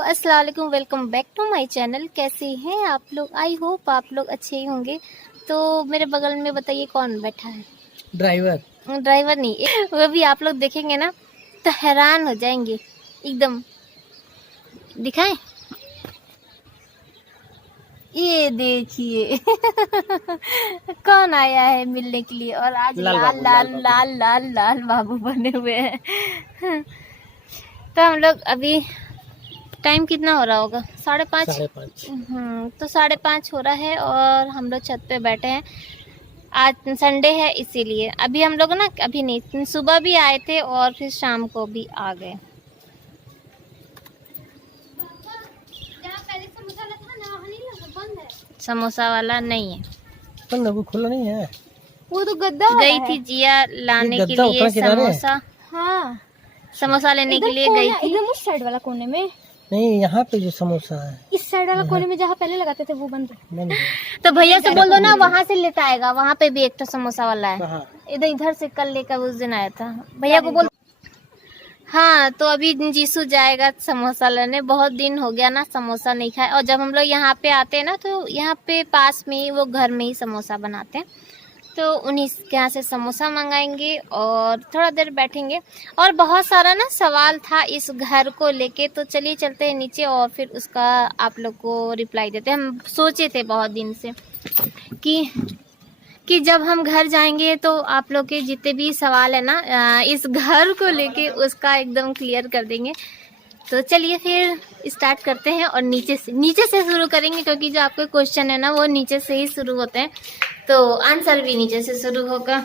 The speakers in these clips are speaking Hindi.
अस्सलाम वालेकुम, welcome back to my channel. कैसे हैं आप लोग? आई होप आप लोग अच्छे ही होंगे। तो मेरे बगल में बताइए कौन बैठा है? ड्राइवर। ड्राइवर नहीं, वो भी आप लोग देखेंगे ना तो हैरान हो जाएंगे एकदम। दिखाएं, ये देखिए कौन आया है मिलने के लिए, और आज लाल लाल लाल लाल लाल बाबू बने हुए हैं। तो हम लोग अभी, टाइम कितना हो रहा होगा? 5:30। तो 5:30 हो रहा है और हम लोग छत पे बैठे हैं। आज संडे है इसीलिए। अभी हम लोग ना, अभी नहीं, सुबह भी आए थे और फिर शाम को भी आ गए। समोसा वाला नहीं है, वो खुला नहीं है। वो तो गद्दा गई थी जिया लाने के लिए समोसा। हाँ, समोसा लेने के लिए गई थी। एकदम उस साइड वाला कोने में नहीं, यहाँ पे जो समोसा है इस साइड वाला कोने में जहाँ पहले लगाते थे वो बंद है। तो भैया से बोल दो ना, वहाँ से लेता आएगा। वहाँ पे भी एक तो समोसा वाला है, इधर से कल लेकर उस दिन आया था। भैया को बोल। हाँ, तो अभी जीसू जाएगा समोसा लेने। बहुत दिन हो गया ना समोसा नहीं खाए। और जब हम लोग यहाँ पे आते हैं ना, तो यहाँ पे पास में ही वो घर में ही समोसा बनाते हैं, तो उन्हीं के यहाँ से समोसा मंगाएंगे और थोड़ा देर बैठेंगे। और बहुत सारा ना सवाल था इस घर को लेके, तो चलिए चलते हैं नीचे और फिर उसका आप लोग को रिप्लाई देते हैं। हम सोचे थे बहुत दिन से कि जब हम घर जाएंगे तो आप लोग के जितने भी सवाल है ना इस घर को लेके, उसका एकदम क्लियर कर देंगे। तो चलिए फिर स्टार्ट करते हैं और नीचे से शुरू करेंगे, क्योंकि जो आपके क्वेश्चन है ना वो नीचे से ही शुरू होते हैं, तो आंसर भी नीचे से शुरू होगा।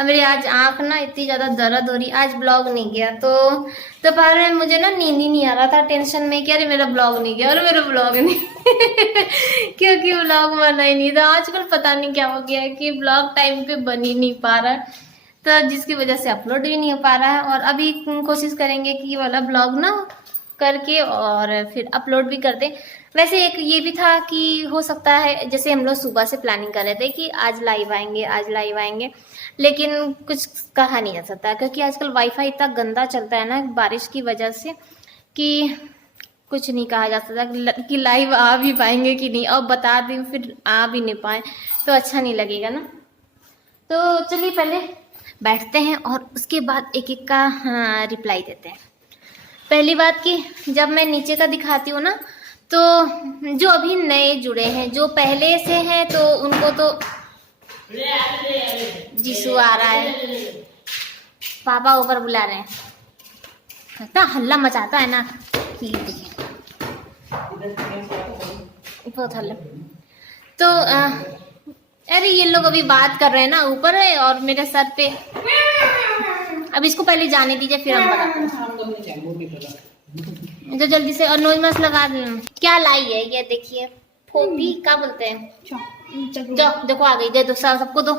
अब मेरी आज आंख ना इतनी ज़्यादा दर्द हो रही। आज ब्लॉग नहीं गया तो दोपहर में मुझे ना नींद ही नहीं आ रहा था, टेंशन में कि अरे मेरा ब्लॉग नहीं गया, और मेरा ब्लॉग नहीं क्योंकि ब्लॉग बना ही नहीं था। आजकल पता नहीं क्या हो गया है कि ब्लॉग टाइम पे बन ही नहीं पा रहा है, तो जिसकी वजह से अपलोड भी नहीं हो पा रहा है। और अभी कोशिश करेंगे कि ये वाला ब्लॉग ना करके और फिर अपलोड भी कर दें। वैसे एक ये भी था कि हो सकता है, जैसे हम लोग सुबह से प्लानिंग कर रहे थे कि आज लाइव आएंगे, लेकिन कुछ कहा नहीं जा सकता, क्योंकि आजकल वाईफाई इतना गंदा चलता है ना बारिश की वजह से, कि कुछ नहीं कहा जा सकता कि लाइव आ भी पाएंगे कि नहीं। और बता दें फिर आ भी नहीं पाए तो अच्छा नहीं लगेगा ना। तो चलिए पहले बैठते हैं और उसके बाद एक एक का रिप्लाई देते हैं। पहली बात कि जब मैं नीचे का दिखाती हूँ ना, तो जो अभी नए जुड़े हैं, जो पहले से हैं, तो उनको तो जीसू आ रहा है, पापा ऊपर बुला रहे हैं, इतना हल्ला मचाता है ना कि बहुत हल्ला। तो अरे ये लोग अभी बात कर रहे हैं ना ऊपर है और मेरे सर पे। अब इसको पहले जाने दीजिए, फिर हम बताते हैं। तो जल्दी से और नोज मास्क लगा देना। क्या लाई है ये? देखिए फोपी, क्या बोलते हैं? जाओ देखो आ गई, दे दो सबको दो।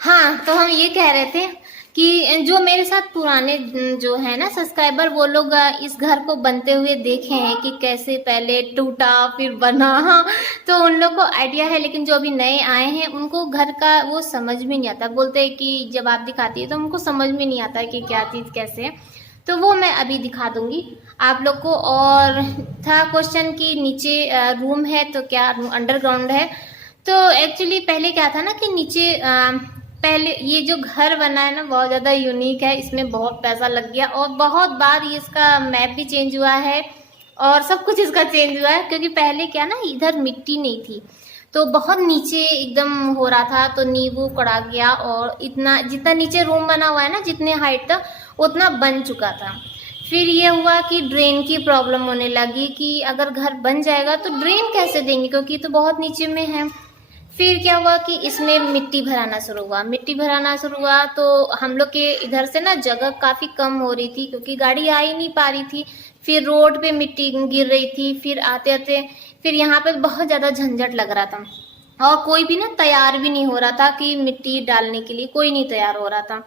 हाँ, तो हम ये कह रहे थे कि जो मेरे साथ पुराने जो है ना सब्सक्राइबर, वो लोग इस घर को बनते हुए देखे हैं कि कैसे पहले टूटा फिर बना, तो उन लोग को आइडिया है। लेकिन जो अभी नए आए हैं उनको घर का वो समझ में नहीं आता। बोलते हैं कि जब आप दिखाती है तो उनको समझ में नहीं आता कि क्या चीज़ कैसे है, तो वो मैं अभी दिखा दूंगी आप लोग को। और था क्वेश्चन कि नीचे रूम है तो क्या अंडरग्राउंड है? तो एक्चुअली पहले क्या था ना कि नीचे पहले ये जो घर बना है ना बहुत ज़्यादा यूनिक है, इसमें बहुत पैसा लग गया और बहुत बार ये इसका मैप भी चेंज हुआ है और सब कुछ इसका चेंज हुआ है। क्योंकि पहले क्या ना, इधर मिट्टी नहीं थी तो बहुत नीचे एकदम हो रहा था, तो नींबू कड़ा गया और इतना जितना नीचे रूम बना हुआ है ना, जितने हाइट तक उतना बन चुका था। फिर ये हुआ कि ड्रेन की प्रॉब्लम होने लगी कि अगर घर बन जाएगा तो ड्रेन कैसे देंगे, क्योंकि तो बहुत नीचे में है। फिर क्या हुआ कि इसमें मिट्टी भराना शुरू हुआ, तो हम लोग के इधर से ना जगह काफ़ी कम हो रही थी, क्योंकि गाड़ी आ ही नहीं पा रही थी। फिर रोड पे मिट्टी गिर रही थी, फिर आते आते फिर यहाँ पे बहुत ज़्यादा झंझट लग रहा था, और कोई भी ना तैयार भी नहीं हो रहा था कि मिट्टी डालने के लिए, कोई नहीं तैयार हो रहा था।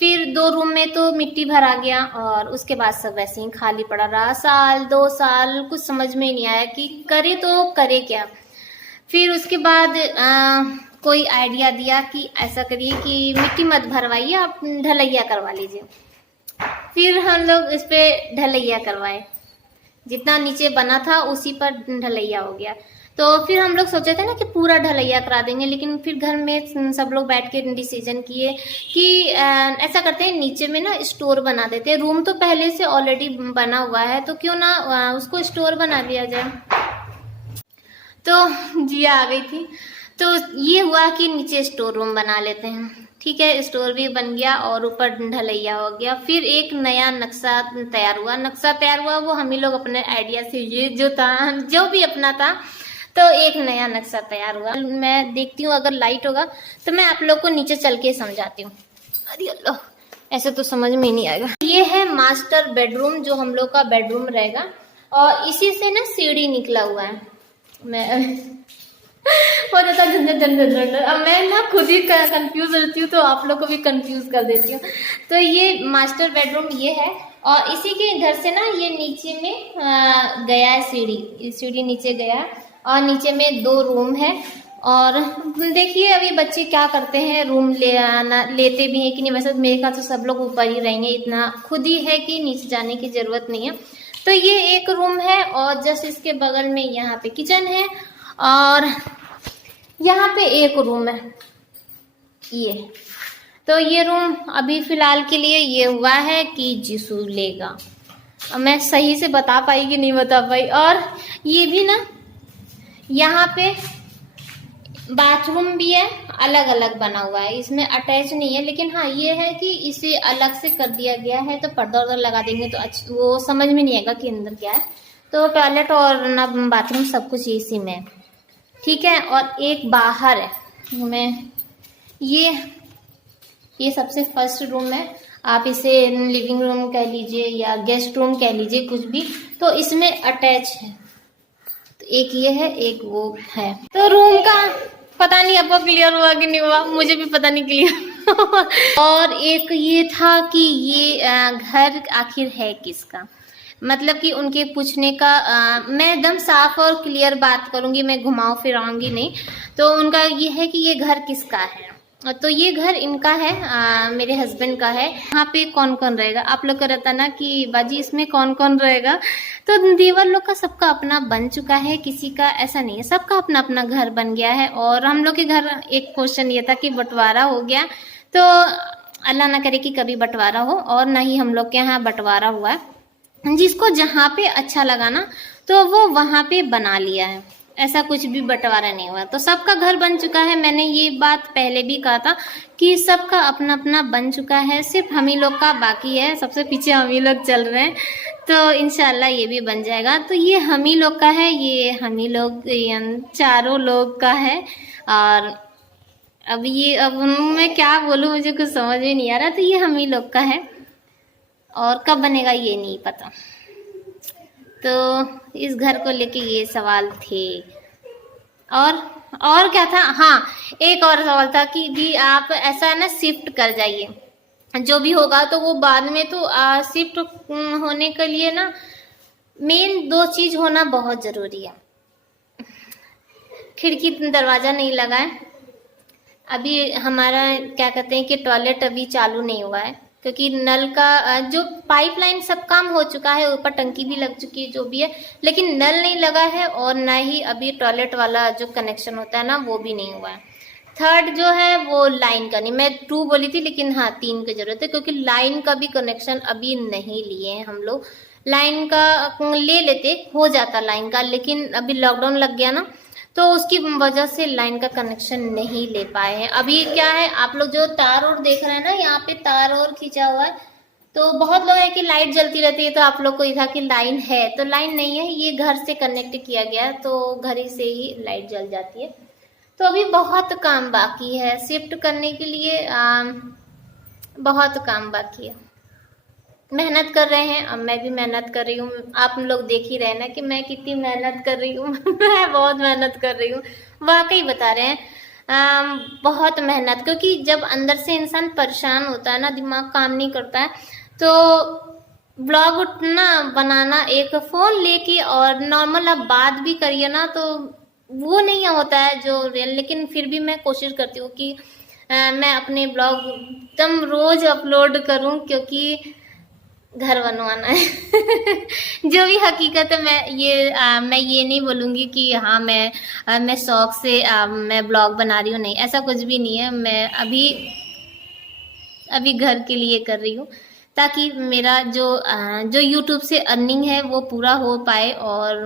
फिर 2 रूम में तो मिट्टी भरा गया और उसके बाद सब वैसे ही खाली पड़ा रहा। 1-2 साल कुछ समझ में नहीं आया कि करे तो करे क्या। फिर उसके बाद कोई आइडिया दिया कि ऐसा करिए कि मिट्टी मत भरवाइए, आप ढलैया करवा लीजिए। फिर हम लोग इस पे ढलैया करवाए। जितना नीचे बना था उसी पर ढलैया हो गया। तो फिर हम लोग सोचे थे ना कि पूरा ढलैया करा देंगे, लेकिन फिर घर में सब लोग बैठ के डिसीजन किए कि ऐसा करते हैं, नीचे में ना स्टोर बना देते हैं। रूम तो पहले से ऑलरेडी बना हुआ है, तो क्यों ना उसको स्टोर बना लिया जाए। तो जिया आ गई थी, तो ये हुआ कि नीचे स्टोर रूम बना लेते हैं। ठीक है, स्टोर भी बन गया और ऊपर ढलैया हो गया। फिर एक नया नक्शा तैयार हुआ, वो हम ही लोग अपने आइडिया से, ये जो था, जो भी अपना था, तो एक नया नक्शा तैयार हुआ। मैं देखती हूँ अगर लाइट होगा तो मैं आप लोग को नीचे चल के समझाती हूँ। अरे अल्लाह, ऐसे तो समझ में ही नहीं आएगा। ये है मास्टर बेडरूम, जो हम लोग का बेडरूम रहेगा, और इसी से ना सीढ़ी निकला हुआ है। मैं हो जाता है, अब मैं ना खुद ही कंफ्यूज रहती हूँ, तो आप लोग को भी कंफ्यूज कर देती हूँ। तो ये मास्टर बेडरूम ये है, और इसी के इधर से ना ये नीचे में गया है सीढ़ी नीचे गया है, और नीचे में 2 रूम है। और देखिए अभी बच्चे क्या करते हैं, रूम लेते भी हैं कि नहीं। वैसे मेरे ख्याल से सब लोग ऊपर ही रहेंगे, इतना खुद ही है कि नीचे जाने की जरूरत नहीं है। तो ये एक रूम है, और जस्ट इसके बगल में यहाँ पे किचन है, और यहाँ पे एक रूम है ये। तो ये रूम अभी फिलहाल के लिए ये हुआ है कि जिसू लेगा। अब मैं सही से बता पाई कि नहीं बता पाई। और ये भी ना यहाँ पे बाथरूम भी है, अलग अलग बना हुआ है, इसमें अटैच नहीं है। लेकिन हाँ ये है कि इसे अलग से कर दिया गया है, तो पर्दा उधर लगा देंगे तो वो समझ में नहीं आएगा कि अंदर क्या है। तो टॉयलेट और ना बाथरूम सब कुछ इसी में, ठीक है। और एक बाहर है में, ये सबसे फर्स्ट रूम है। आप इसे लिविंग रूम कह लीजिए या गेस्ट रूम कह लीजिए, कुछ भी। तो इसमें अटैच है, तो एक ये है, एक वो है। तो रूम का पता नहीं आपको क्लियर हुआ कि नहीं हुआ, मुझे भी पता नहीं क्लियर और एक ये था कि ये घर आखिर है किसका, मतलब कि उनके पूछने का मैं एकदम साफ और क्लियर बात करूंगी, मैं घुमाऊं फिराऊंगी नहीं। तो उनका ये है कि ये घर किसका है, तो ये घर इनका है, मेरे हस्बैंड का है। यहाँ पे कौन कौन रहेगा, आप लोग का रहता ना कि बाजी इसमें कौन कौन रहेगा। तो देवर लोग का सबका अपना बन चुका है, किसी का ऐसा नहीं है, सबका अपना अपना घर बन गया है। और हम लोग के घर एक क्वेश्चन ये था कि बंटवारा हो गया, तो अल्लाह ना करे कि कभी बंटवारा हो, और ना ही हम लोग के यहाँ बंटवारा हुआ है। जिसको जहाँ पे अच्छा लगा ना तो वो वहाँ पे बना लिया है, ऐसा कुछ भी बंटवारा नहीं हुआ। तो सबका घर बन चुका है। मैंने ये बात पहले भी कहा था कि सबका अपना अपना बन चुका है, सिर्फ हम ही लोग का बाकी है, सबसे पीछे हम ही लोग चल रहे हैं। तो इंशाल्लाह ये भी बन जाएगा। तो ये हम ही लोग का है, ये हम ही लोग चारों लोग का है। और अब मैं क्या बोलूँ, मुझे कुछ समझ में नहीं आ रहा। तो ये हम ही लोग का है, और कब बनेगा ये नहीं पता। तो इस घर को लेके ये सवाल थे। और क्या था, हाँ एक और सवाल था कि भी आप ऐसा ना शिफ्ट कर जाइए, जो भी होगा तो वो बाद में। तो शिफ्ट होने के लिए ना मेन 2 चीज होना बहुत जरूरी है। खिड़की दरवाजा नहीं लगा है अभी, हमारा क्या कहते हैं कि टॉयलेट अभी चालू नहीं हुआ है, क्योंकि नल का जो पाइपलाइन सब काम हो चुका है, ऊपर टंकी भी लग चुकी है, जो भी है, लेकिन नल नहीं लगा है। और ना ही अभी टॉयलेट वाला जो कनेक्शन होता है ना, वो भी नहीं हुआ है। थर्ड जो है वो लाइन का नहीं, मैं 2 बोली थी, लेकिन हाँ 3 की जरूरत है, क्योंकि लाइन का भी कनेक्शन अभी नहीं लिए हैं हम लोग। लाइन का ले लेते, हो जाता लाइन का, लेकिन अभी लॉकडाउन लग गया ना, तो उसकी वजह से लाइन का कनेक्शन नहीं ले पाए हैं। अभी क्या है, आप लोग जो तार और देख रहे हैं ना, यहाँ पे तार और खींचा हुआ है, तो बहुत लोग है कि लाइट जलती रहती है, तो आप लोग को इधर की लाइन है, तो लाइन नहीं है, ये घर से कनेक्ट किया गया है, तो घर ही से ही लाइट जल जाती है। तो अभी बहुत काम बाकी है शिफ्ट करने के लिए, बहुत काम बाकी है। मेहनत कर रहे हैं, अब मैं भी मेहनत कर रही हूँ। आप लोग देख ही रहे ना कि मैं कितनी मेहनत कर रही हूँ मैं बहुत मेहनत कर रही हूँ, वाकई बता रहे हैं। बहुत मेहनत, क्योंकि जब अंदर से इंसान परेशान होता है ना, दिमाग काम नहीं करता है, तो ब्लॉग उठना बनाना, एक फोन लेके और नॉर्मल आप बात भी करिए ना, तो वो नहीं होता है जो रियल। लेकिन फिर भी मैं कोशिश करती हूँ कि मैं अपने ब्लॉग एकदम रोज अपलोड करूँ, क्योंकि घर बनवाना है। जो भी हकीकत है, मैं ये नहीं बोलूँगी कि हाँ मैं शौक से मैं ब्लॉग बना रही हूँ, नहीं, ऐसा कुछ भी नहीं है। मैं अभी घर के लिए कर रही हूँ, ताकि मेरा जो यूट्यूब से अर्निंग है वो पूरा हो पाए और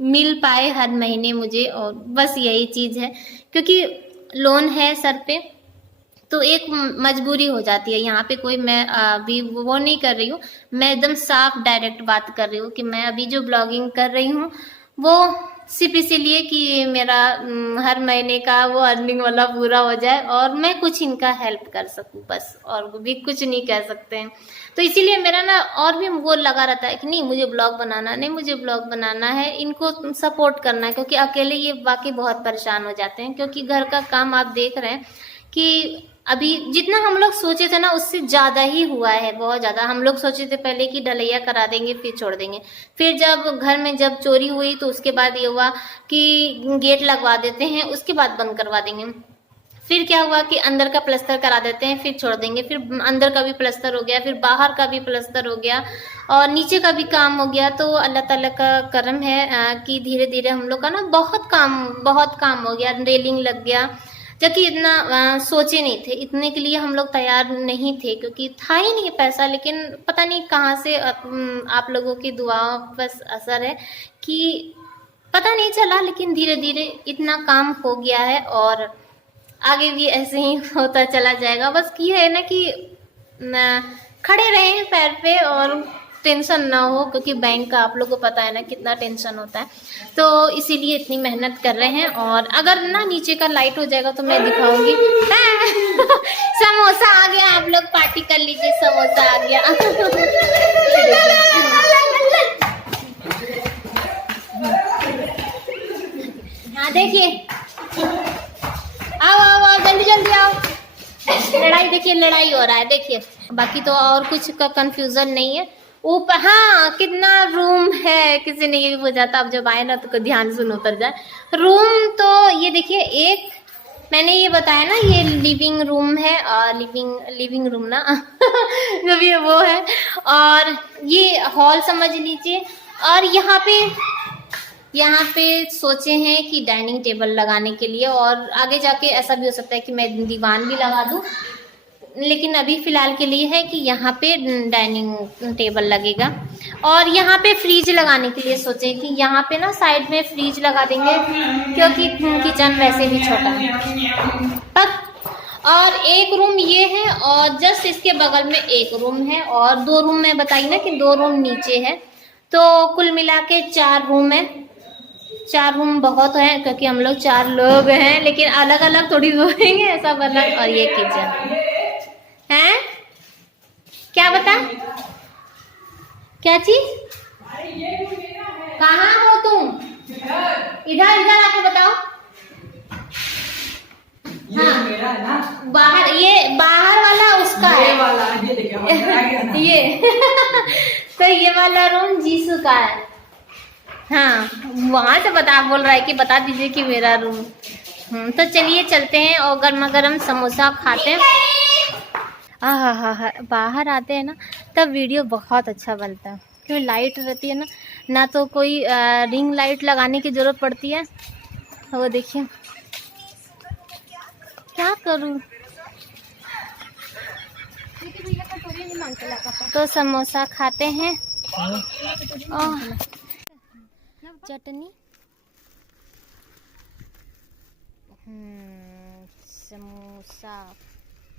मिल पाए हर महीने मुझे, और बस यही चीज़ है। क्योंकि लोन है सर पे, तो एक मजबूरी हो जाती है। यहाँ पे कोई मैं अभी वो नहीं कर रही हूँ, मैं एकदम साफ डायरेक्ट बात कर रही हूँ कि मैं अभी जो ब्लॉगिंग कर रही हूँ वो सिर्फ इसीलिए कि मेरा हर महीने का वो अर्निंग वाला पूरा हो जाए और मैं कुछ इनका हेल्प कर सकूँ, बस, और भी कुछ नहीं कह सकते हैं। तो इसीलिए मेरा ना और भी वो लगा रहता है कि नहीं मुझे ब्लॉग बनाना, नहीं मुझे ब्लॉग बनाना है, इनको सपोर्ट करना है, क्योंकि अकेले ये वाकई बहुत परेशान हो जाते हैं। क्योंकि घर का काम आप देख रहे हैं कि अभी जितना हम लोग सोचे थे ना उससे ज़्यादा ही हुआ है, बहुत ज़्यादा। हम लोग सोचे थे पहले कि ढलैया करा देंगे फिर छोड़ देंगे, फिर जब घर में जब चोरी हुई तो उसके बाद ये हुआ कि गेट लगवा देते हैं, उसके बाद बंद करवा देंगे। फिर क्या हुआ कि अंदर का प्लस्तर करा देते हैं फिर छोड़ देंगे, फिर अंदर का भी प्लस्तर हो गया, फिर बाहर का भी प्लस्तर हो गया और नीचे का भी काम हो गया। तो अल्लाह ताला का करम है कि धीरे धीरे हम लोग का ना बहुत काम हो गया, रेलिंग लग गया, जबकि इतना सोचे नहीं थे, इतने के लिए हम लोग तैयार नहीं थे, क्योंकि था ही नहीं पैसा। लेकिन पता नहीं कहाँ से आप लोगों की दुआओं पर असर है कि पता नहीं चला, लेकिन धीरे धीरे इतना काम हो गया है और आगे भी ऐसे ही होता चला जाएगा। बस ये है ना कि खड़े रहें पैर पे और टेंशन ना हो, क्योंकि बैंक का आप लोगों को पता है ना कितना टेंशन होता है। तो इसीलिए इतनी मेहनत कर रहे हैं। और अगर ना नीचे का लाइट हो जाएगा तो मैं दिखाऊंगी। समोसा आ गया, आप लोग पार्टी कर लीजिए, समोसा आ गया। हाँ देखिए, आओ जल्दी जल्दी आओ। लड़ाई देखिए, लड़ाई हो रहा है देखिए, बाकी तो और कुछ का कंफ्यूजन नहीं है। ऊपर हाँ कितना रूम है, किसी ने ये भी पूछा था। अब जब आए ना तो ध्यान से उतर जाए। रूम तो ये देखिए, एक मैंने ये बताया ना ये लिविंग रूम है, और लिविंग रूम ना जो भी वो है, और ये हॉल समझ लीजिए। और यहाँ पे सोचे हैं कि डाइनिंग टेबल लगाने के लिए, और आगे जाके ऐसा भी हो सकता है कि मैं दीवान भी लगा दूं, लेकिन अभी फिलहाल के लिए है कि यहाँ पे डाइनिंग टेबल लगेगा। और यहाँ पे फ्रिज लगाने के लिए सोचे कि यहाँ पे ना साइड में फ्रिज लगा देंगे, क्योंकि किचन वैसे भी छोटा है। और एक रूम ये है, और जस्ट इसके बगल में एक रूम है, और 2 रूम में बताई ना कि 2 रूम नीचे है। तो कुल मिला के 4 रूम है। 4 रूम बहुत है, क्योंकि हम लोग 4 लोग हैं, लेकिन अलग अलग थोड़ी सोएंगे, ऐसा अलग। और ये किचन है। क्या बता, क्या चीज, कहाँ हो तुम? इधर आके बताओ। हाँ बाहर, ये बाहर वाला उसका है ये तो ये वाला रूम जीसू का है। हाँ वहां से बोल रहा है कि बता दीजिए कि मेरा रूम। तो चलिए चलते हैं और गर्मा गर्म समोसा खाते हैं। हाँ बाहर आते हैं ना तब वीडियो बहुत अच्छा बनता है, क्योंकि लाइट रहती है ना तो कोई रिंग लाइट लगाने की जरूरत पड़ती है। वो देखिए क्या करूं, तो समोसा खाते हैं। चटनी समोसा,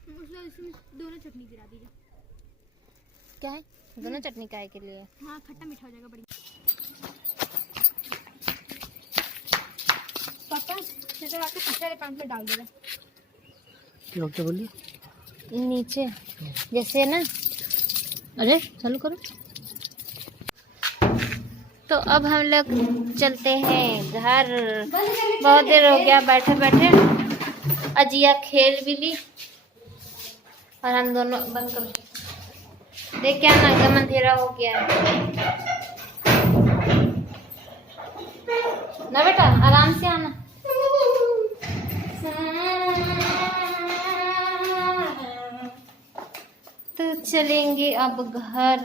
दोनों चटनी गिरा दीजिए। क्या है दोनों चटनी काय के लिए? हाँ खट्टा मीठा हो जाएगा बढ़िया। पापा सीधे आके पीछे वाले पैंट में डाल देगा। क्या बोलिए? नीचे जैसे ना, अरे चालू करो। तो अब हम लोग चलते हैं घर। बहुत देर हो गया बैठे बैठे, अजिया खेल भी ली और हम दोनों बंद कर देख क्या ना, एकदम अंधेरा हो गया है ना। बेटा आराम से आना। तो चलेंगे अब घर।